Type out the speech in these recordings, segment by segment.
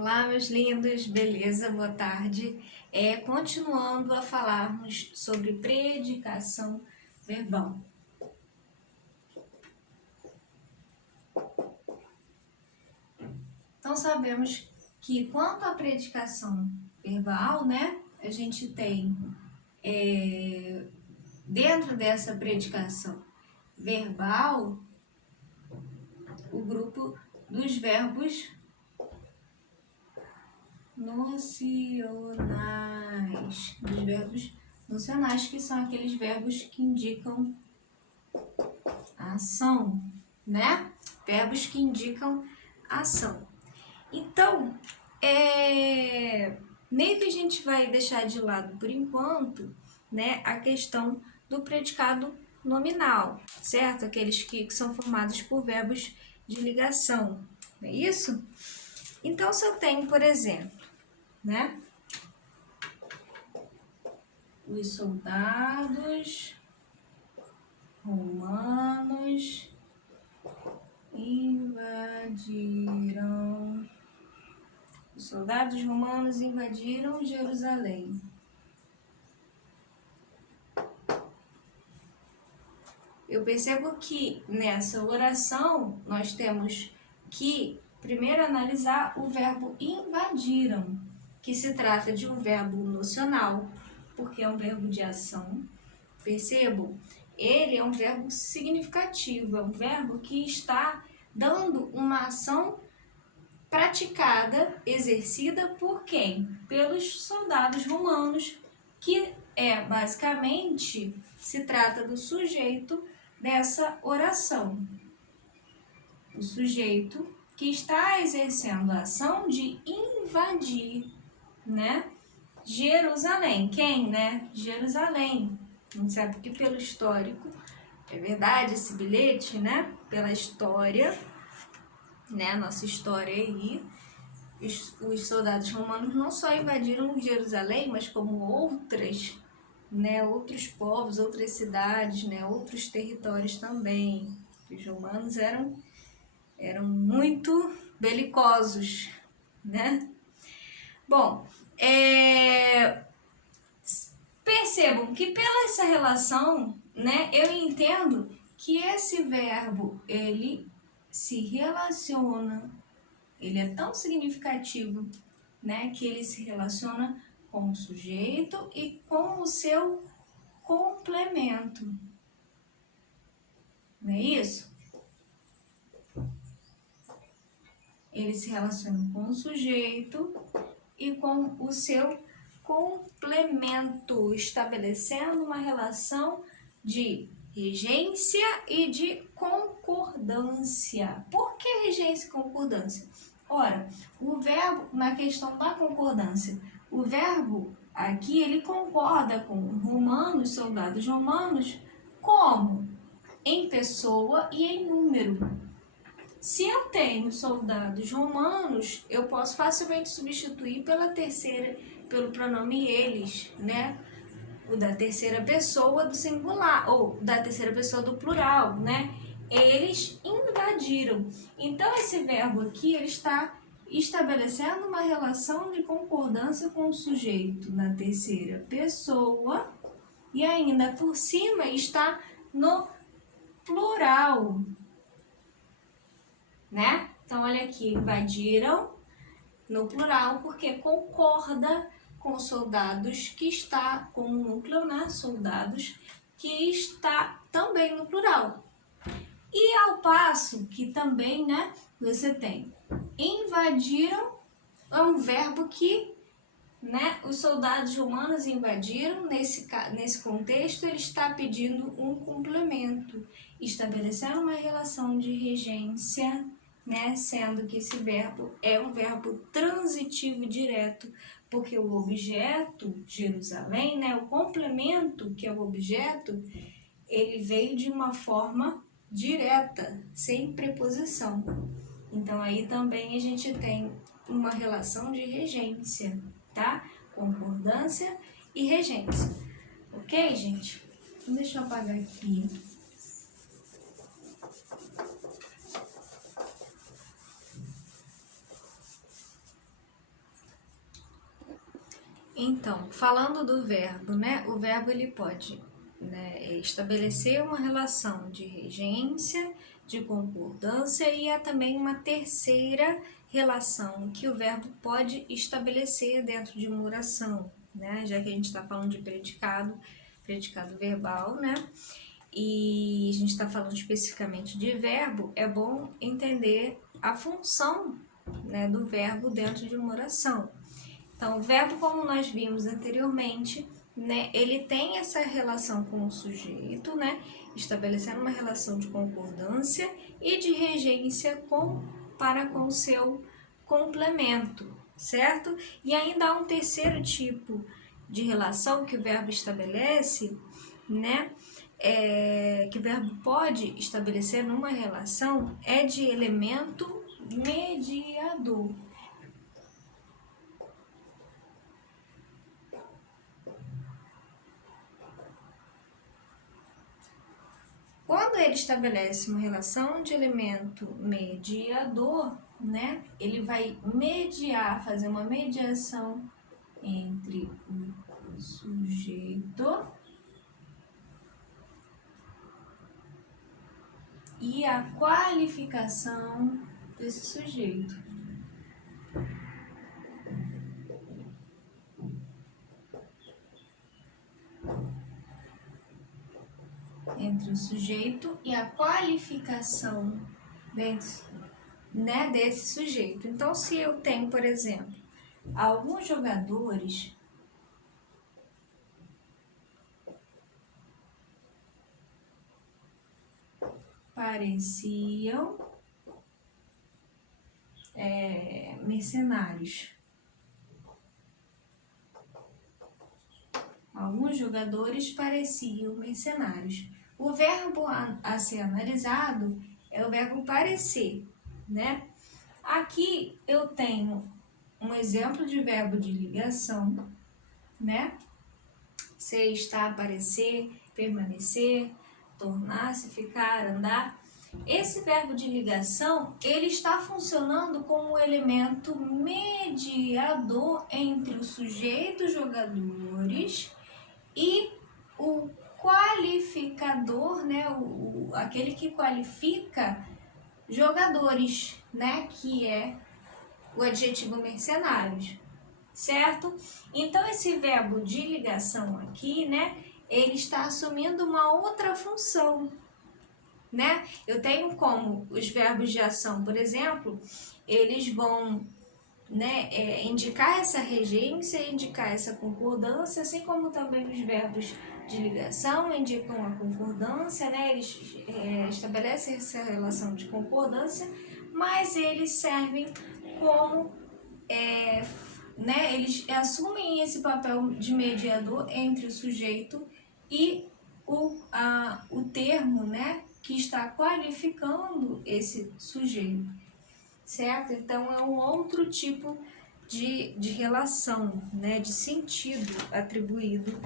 Olá, meus lindos, beleza? Boa tarde. Continuando a falarmos sobre predicação verbal. Então, sabemos que quanto à predicação verbal, né, a gente tem dentro dessa predicação verbal o grupo dos verbos nocionais, que são aqueles verbos que indicam ação, né? Verbos que indicam ação. Então, meio que a gente vai deixar de lado por enquanto, né, a questão do predicado nominal, certo? Aqueles que são formados por verbos de ligação, não é isso? Então, se eu tenho, por exemplo, né, os soldados romanos invadiram. Os soldados romanos invadiram Jerusalém. Eu percebo que nessa oração nós temos que primeiro analisar o verbo invadiram, que se trata de um verbo nocional, porque é um verbo de ação. Percebam? Ele é um verbo significativo, é um verbo que está dando uma ação praticada, exercida por quem? Pelos soldados romanos, que basicamente se trata do sujeito dessa oração. O sujeito que está exercendo a ação de invadir, né, Jerusalém. Quem, né? Jerusalém. A gente sabe que pelo histórico, é verdade esse bilhete, né? Pela história, né? Nossa história aí, os soldados romanos não só invadiram Jerusalém, mas como outras, né? Outros povos, outras cidades, né? Outros territórios também. Os romanos eram muito belicosos, né? Bom, percebam que pela essa relação, né, eu entendo que esse verbo, ele se relaciona, ele é tão significativo, né, que ele se relaciona com o sujeito e com o seu complemento. Não é isso? Ele se relaciona com o sujeito e com o seu complemento, estabelecendo uma relação de regência e de concordância. Por que regência e concordância? Ora, o verbo, na questão da concordância, o verbo aqui, ele concorda com romanos, soldados romanos, como? Em pessoa e em número. Se eu tenho soldados romanos, eu posso facilmente substituir pelo pronome eles, né? O da terceira pessoa do singular, ou da terceira pessoa do plural, né? Eles invadiram. Então, esse verbo aqui, ele está estabelecendo uma relação de concordância com o sujeito na terceira pessoa e ainda por cima está no plural, né? Então, olha aqui, invadiram no plural, porque concorda com soldados, que está com o núcleo, né? Soldados, que está também no plural. E ao passo que também, né? Você tem invadiram, é um verbo que, né? Os soldados romanos invadiram, nesse contexto, ele está pedindo um complemento, estabelecendo uma relação de regência, né? Sendo que esse verbo é um verbo transitivo direto, porque o objeto, Jerusalém, né? O complemento, que é o objeto, ele veio de uma forma direta, sem preposição. Então, aí também a gente tem uma relação de regência, tá? Concordância e regência. Ok, gente? Então, deixa eu apagar aqui. Então, falando do verbo, né? O verbo ele pode, né, estabelecer uma relação de regência, de concordância e há também uma terceira relação que o verbo pode estabelecer dentro de uma oração, né? Já que a gente está falando de predicado verbal, né? E a gente está falando especificamente de verbo, é bom entender a função, né, do verbo dentro de uma oração. Então, o verbo, como nós vimos anteriormente, né, ele tem essa relação com o sujeito, né, estabelecendo uma relação de concordância e de regência para com o seu complemento, certo? E ainda há um terceiro tipo de relação que o verbo estabelece, né, que o verbo pode estabelecer numa relação é de elemento mediador. Quando ele estabelece uma relação de elemento mediador, né, ele vai mediar, fazer uma mediação entre o sujeito e a qualificação desse sujeito. Entre o sujeito e a qualificação desse sujeito. Então, se eu tenho, por exemplo, alguns jogadores pareciam mercenários. Alguns jogadores pareciam mercenários. O verbo a ser analisado é o verbo parecer, né? Aqui eu tenho um exemplo de verbo de ligação, né? Ser, estar, aparecer, permanecer, tornar-se, ficar, andar. Esse verbo de ligação, ele está funcionando como um elemento mediador entre o sujeito, jogadores, e o qualificador, né, aquele que qualifica jogadores, né, que é o adjetivo mercenários, certo? Então, esse verbo de ligação aqui, né, ele está assumindo uma outra função, né? Eu tenho como os verbos de ação, por exemplo, eles vão, né, indicar essa regência, indicar essa concordância, assim como também os verbos de ligação indicam a concordância, né? Eles estabelecem essa relação de concordância, mas eles servem como, né, eles assumem esse papel de mediador entre o sujeito e o termo, né, que está qualificando esse sujeito, certo? Então, é um outro tipo de relação, né, de sentido atribuído,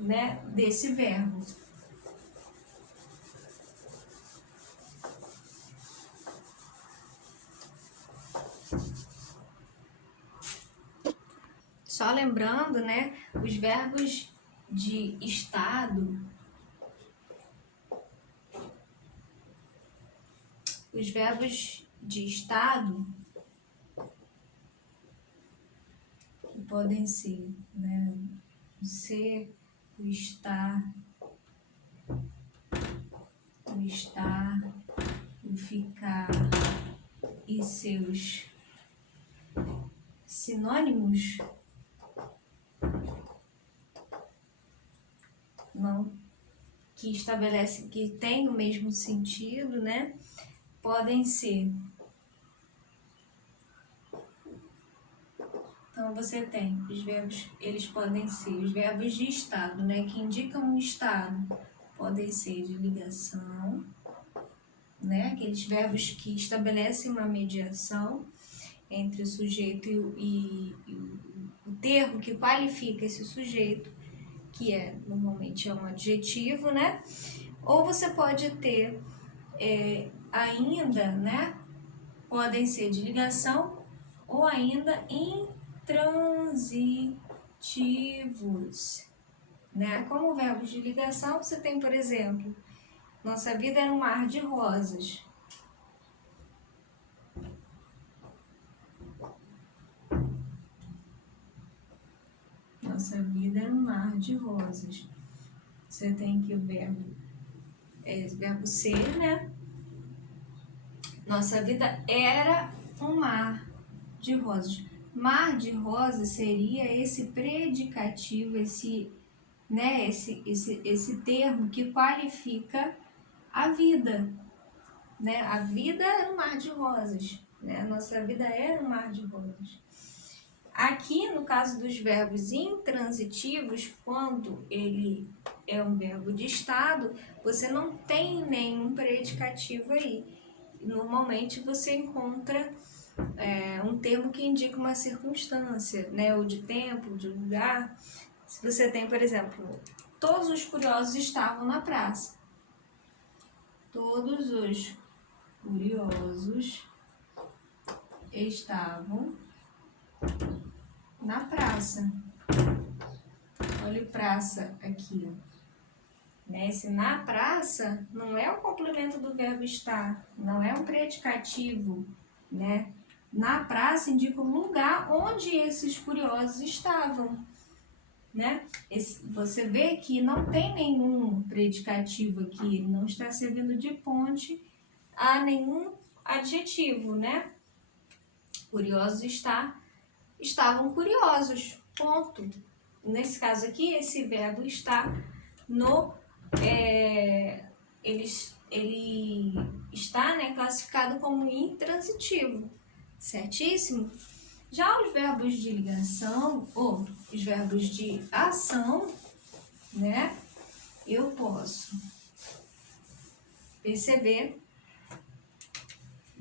né, desse verbo. Só lembrando, né, os verbos de estado, que podem ser, né, o ser, o estar, o ficar e seus sinônimos, não, que estabelecem, que têm o mesmo sentido, né? Podem ser. Então, você tem os verbos, eles podem ser os verbos de estado, né? Que indicam um estado. Podem ser de ligação, né? Aqueles verbos que estabelecem uma mediação entre o sujeito e o termo que qualifica esse sujeito, que normalmente é um adjetivo, né? Ou você pode ter ainda, né? Podem ser de ligação ou ainda intransitivos, né? Como verbos de ligação, você tem, por exemplo, nossa vida era um mar de rosas. Nossa vida era um mar de rosas. Você tem aqui o verbo ser, né? Nossa vida era um mar de rosas. Mar de rosas seria esse predicativo, esse termo que qualifica a vida, né? A vida era um mar de rosas, né? A nossa vida era um mar de rosas. Aqui, no caso dos verbos intransitivos, quando ele é um verbo de estado, você não tem nenhum predicativo aí. Normalmente você encontra um termo que indica uma circunstância, né? Ou de tempo, de lugar. Se você tem, por exemplo, todos os curiosos estavam na praça. Todos os curiosos estavam na praça. Olha o praça aqui. Né? Esse na praça não é o complemento do verbo estar, não é um predicativo, né? Na praça indica o lugar onde esses curiosos estavam, né? Você vê que não tem nenhum predicativo aqui, ele não está servindo de ponte a nenhum adjetivo, né? Curiosos estavam curiosos, ponto. Nesse caso aqui, esse verbo está no ele está, né, classificado como intransitivo, certíssimo? Já os verbos de ligação ou os verbos de ação, né, eu posso perceber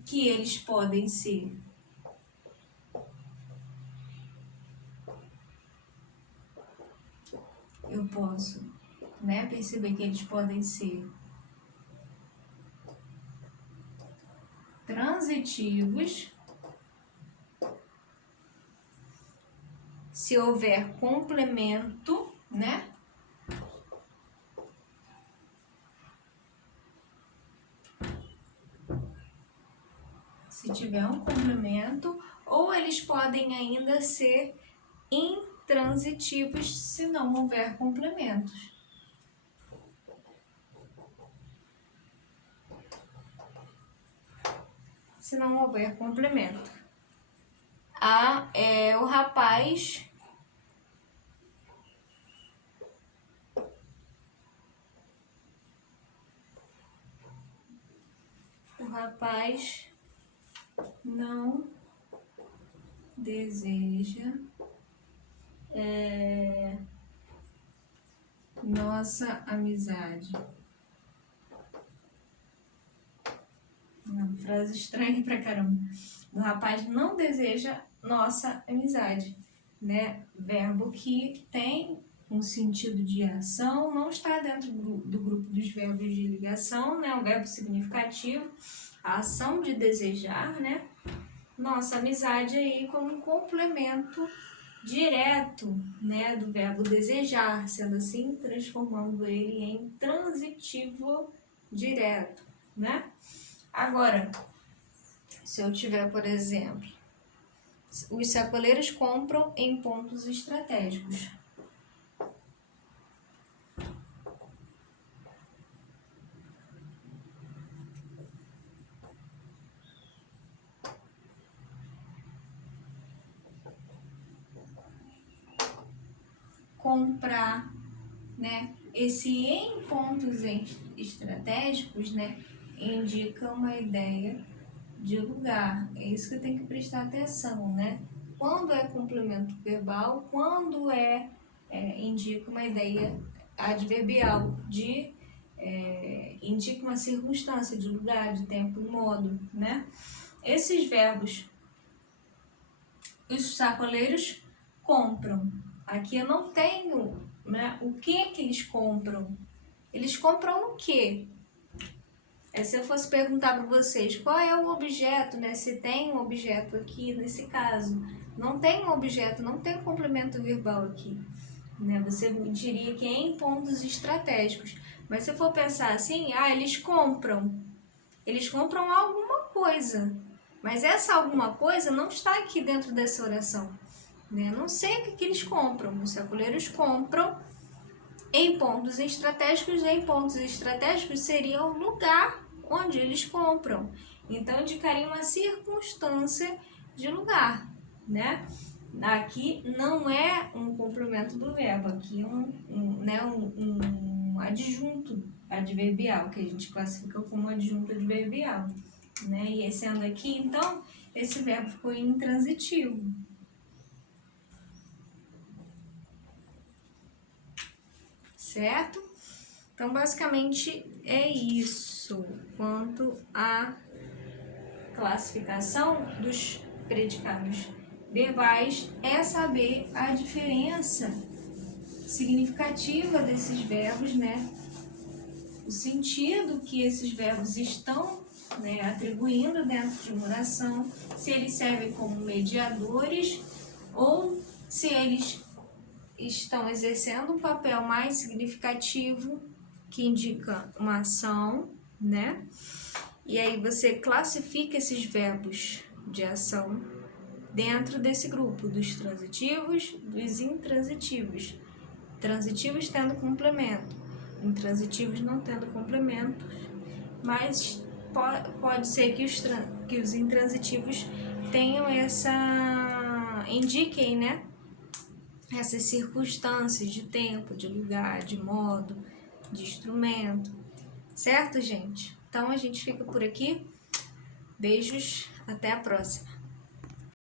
que eles podem ser perceber que eles podem ser transitivos se houver complemento, né? Se tiver um complemento, ou eles podem ainda ser intransitivos se não houver complementos. Se não houver complemento. O rapaz não deseja nossa amizade. Uma frase estranha pra caramba. O rapaz não deseja nossa amizade, né? Verbo que tem um sentido de ação, não está dentro do grupo dos verbos de ligação, né? Um verbo significativo, a ação de desejar, né? Nossa amizade aí como um complemento direto, né, do verbo desejar, sendo assim, transformando ele em transitivo direto, né? Agora, se eu tiver, por exemplo, os sacoleiros compram em pontos estratégicos. Comprar, né? Esse em pontos estratégicos, né, indica uma ideia de lugar. É isso que eu tenho que prestar atenção, né? Quando é complemento verbal, quando indica uma ideia adverbial indica uma circunstância de lugar, de tempo e modo, né? Esses verbos, os sacoleiros compram. Aqui eu não tenho, né, o que eles compram. Eles compram o quê? Se eu fosse perguntar para vocês qual é o objeto, né? Se tem um objeto aqui, nesse caso, não tem um objeto, não tem um complemento verbal aqui, né? Você diria que é em pontos estratégicos. Mas se eu for pensar assim, eles compram alguma coisa, mas essa alguma coisa não está aqui dentro dessa oração, né? Não sei o que eles compram. Os sacoleiros compram em pontos estratégicos. Em pontos estratégicos seria o lugar onde eles compram. Então, indicaria uma circunstância de lugar, né? Aqui não é um complemento do verbo, aqui é um adjunto adverbial, que a gente classifica como adjunto adverbial, né? E sendo aqui, então, esse verbo ficou intransitivo. Certo? Então, basicamente, é isso quanto à classificação dos predicados verbais, é saber a diferença significativa desses verbos, né? O sentido que esses verbos estão, né, atribuindo dentro de uma oração, se eles servem como mediadores ou se eles estão exercendo um papel mais significativo que indica uma ação, né? E aí você classifica esses verbos de ação dentro desse grupo dos transitivos, dos intransitivos. Transitivos tendo complemento, intransitivos não tendo complemento, mas pode ser que os intransitivos tenham indiquem, né? Essas circunstâncias de tempo, de lugar, de modo, de instrumento, certo, gente? Então a gente fica por aqui. Beijos, até a próxima.